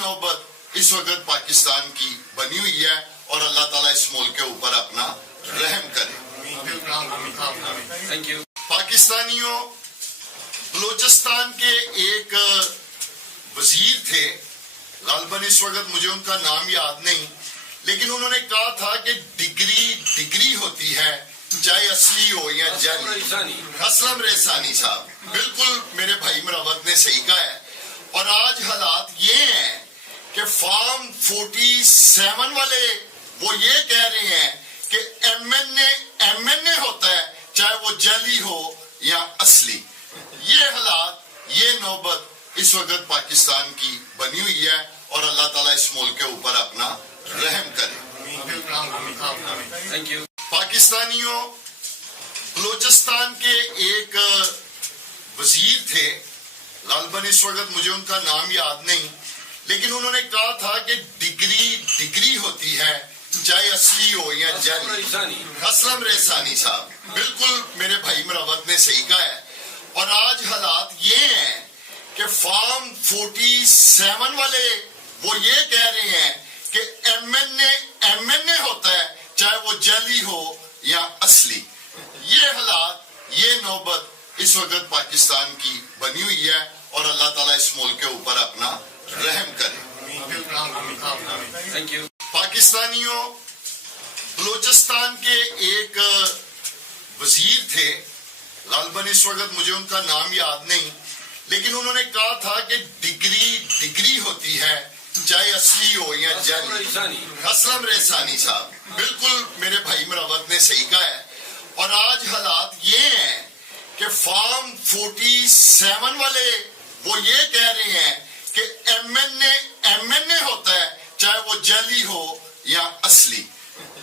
नौबत इस वक्त पाकिस्तान की बनी हुई है और अल्लाह ताला इस मुल्क के ऊपर अपना रहम करे। Thank you. पाकिस्तानियों, बलोचिस्तान के एक वजीर थे, गालिबन इस वक्त मुझे उनका नाम याद नहीं, लेकिन उन्होंने कहा था कि डिग्री होती है चाहे असली हो या जाली। असलम रेसानी साहब, बिल्कुल मेरे भाई मरावत ने सही कहा है। और आज हालात ये हैं कि फॉर्म 47 वाले वो ये कह रहे हैं कि एमएनए होता है चाहे वो जाली हो या असली। ये हालात, ये नौबत इस वक्त पाकिस्तान की बनी हुई है और अल्लाह ताला इस मुल्क के ऊपर अपना रहम करे। Thank you. पाकिस्तानियों, बलोचिस्तान के एक वजीर थे, गालिबन इस वक्त मुझे उनका नाम याद नहीं, लेकिन उन्होंने कहा था कि डिग्री होती है चाहे असली हो या जाली। असलम रेसानी साहब, बिल्कुल मेरे भाई मरावत ने सही कहा है। और आज हालात ये हैं कि फॉर्म 47 वाले वो ये कह रहे हैं कि एमएनए होता है चाहे वो जाली हो या असली। ये हालात, ये नौबत इस वक्त पाकिस्तान की बनी हुई है और अल्लाह ताला इस मुल्क के ऊपर अपना रहम करे। Thank you. पाकिस्तानियों, बलोचिस्तान के एक वजीर थे, गालिबन इस वक्त मुझे उनका नाम याद नहीं, लेकिन उन्होंने कहा था कि डिग्री होती है चाहे असली हो या जाली। असलम रेसानी साहब, बिल्कुल मेरे भाई मरावत ने सही कहा है। और आज हालात ये हैं कि फॉर्म 47 वाले वो ये कह रहे हैं कि एमएनए होता है चाहे वो जाली हो या असली।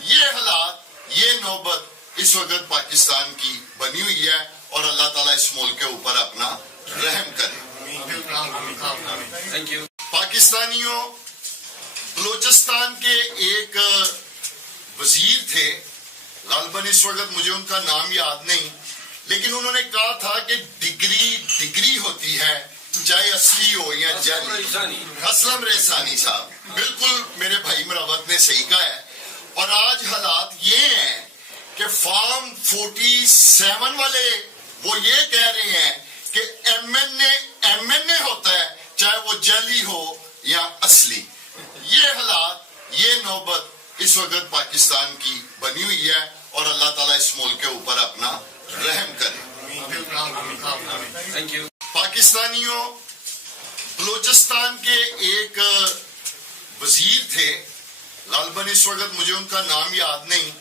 ये हालात, ये नौबत इस वक्त पाकिस्तान की बनी हुई है और अल्लाह ताला इस मुल्क के ऊपर अपना रहम करे। Thank you. पाकिस्तानियों, बलोचिस्तान के एक वजीर थे, गालिबन इस वक्त मुझे उनका नाम याद नहीं, लेकिन उन्होंने कहा था कि डिग्री होती है चाहे असली हो या जाली। असलम रेसानी साहब, बिल्कुल मेरे भाई मरावत ने सही कहा है। और आज हालात ये हैं कि फॉर्म 47 वाले वो ये कह रहे हैं कि एमएनए होता है चाहे वो जाली हो या असली। ये हालात, ये नौबत इस वक्त पाकिस्तान की बनी हुई है और अल्लाह ताला इस मुल्क के ऊपर अपना रहम करे। Thank you. पाकिस्तानियों, बलोचिस्तान के एक वजीर थे, गालिबन इस वक्त मुझे उनका नाम याद नहीं,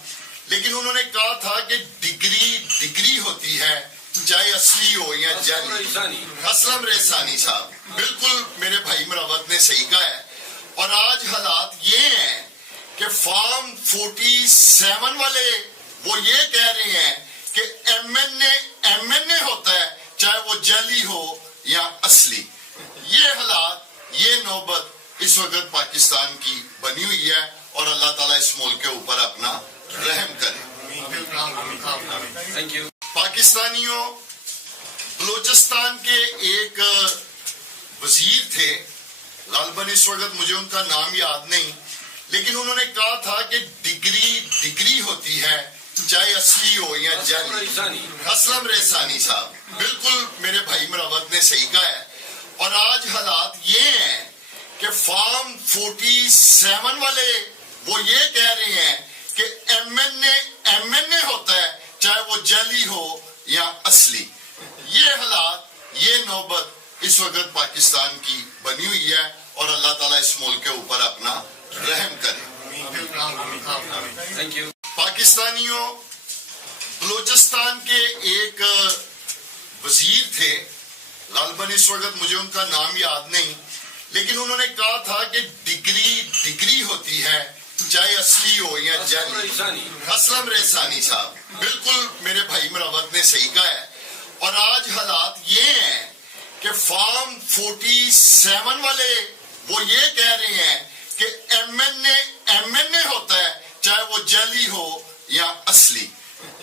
लेकिन उन्होंने कहा था कि डिग्री होती है चाहे असली हो या जाली। असलम रेसानी साहब, बिल्कुल मेरे भाई मरावत ने सही कहा है। और आज हालात ये हैं कि फॉर्म 47 वाले वो ये कह रहे हैं कि एमएनए होता है चाहे वो जाली हो या असली। ये हालात, ये नौबत इस वक्त पाकिस्तान की बनी हुई है और अल्लाह ताला इस मुल्क के ऊपर अपना रहम करे। Thank you. पाकिस्तानियों, बलोचिस्तान के एक वजीर थे, गालिबन इस वक्त मुझे उनका नाम याद नहीं, लेकिन उन्होंने कहा था कि डिग्री होती है चाहे असली हो या जाली। असलम रेसानी साहब, बिल्कुल मेरे भाई मरावत ने सही कहा है। और आज हालात ये हैं कि फॉर्म 47 वाले वो ये कह रहे हैं कि एमएनए होता है चाहे वो जाली हो या असली। ये हालात, ये नौबत इस वक्त पाकिस्तान की बनी हुई है और अल्लाह ताला इस मुल्क के ऊपर अपना रहम करे। Thank you. पाकिस्तानियों, बलोचिस्तान के एक वजीर थे, गालिबन इस वक्त मुझे उनका नाम याद नहीं, लेकिन उन्होंने कहा था कि डिग्री होती है चाहे असली हो या जाली। असलम रेसानी साहब, बिल्कुल मेरे भाई मरावत ने सही कहा है। और आज हालात ये हैं कि फॉर्म 47 वाले वो ये कह रहे हैं कि एमएनए होता है चाहे वो जाली हो या असली।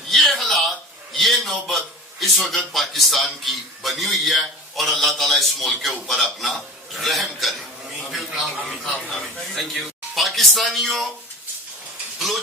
ये हालात, ये नौबत इस वक्त पाकिस्तान की बनी हुई है और अल्लाह ताला इस मुल्क के ऊपर अपना रहम करे। Thank you. پاکستانیوں بلوچستان